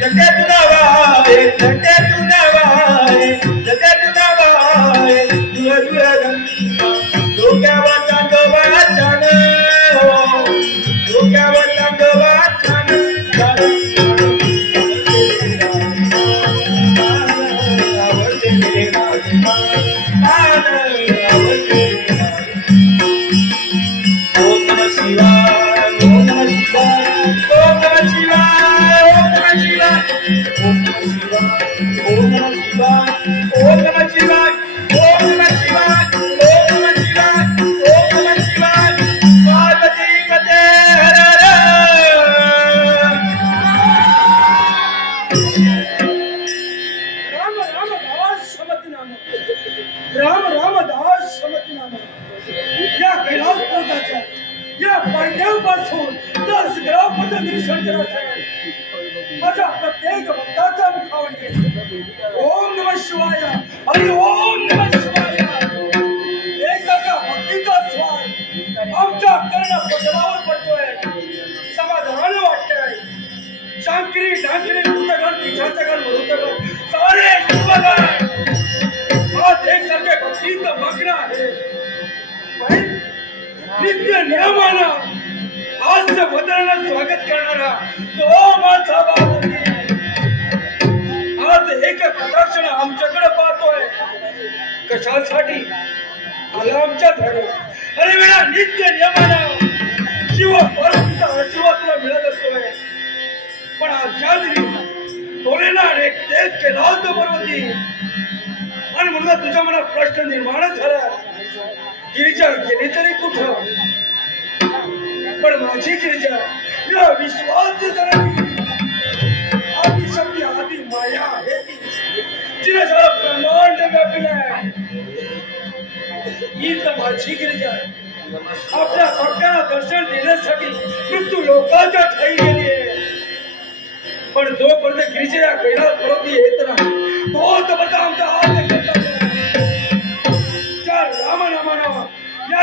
جڳت نوان Yeah. पासून तर शिखरापर्यंत निरीक्षण करत आहे माझ्या प्रत्येक भक्ताचा मुखावर ओम नम शिवाय. आणि ओम नम शिवाय. एकदा भक्तीचा स्वाद आमच्या कर्ण पटलावर पडतोय. समाधान वाटतंय. शांकरी डांकरी मृतगण पिछाचगण मृतगण सारे शुभगण आज एकसारखे भक्तीचं मागणं आहे. नित्य नियमानं हास्य बदलणं स्वागत करणारा तो माझा बाबू आज एक प्रदर्शन आमच्याकडे पाहतोय. कशासाठी? आला आमच्या धड अरे वेळा नित्य नियमानं शिव परत शिव तुला मिळत असतोय. पण आजच्या दिली भोलेनाथ एक तेच केला होतो पर्वती आणि म्हणून तुझ्या मनात प्रश्न निर्माण झाला. गिरिजा गेली तरी कुठं? पण माझी गिरिजा या विश्वास जरा आदी शक्ती आधी माया आहे तिने सारा ब्रह्मांड व्यापिलाय ही तर माझी गिरिजा आहे आपल्या भक्ताला दर्शन देण्यासाठी मृत्यू लोकांच्या ठाई गेली आहे. पण जोपर्यंत गिरिजा या कैलास पर्वती येत नाही तोपर्यंत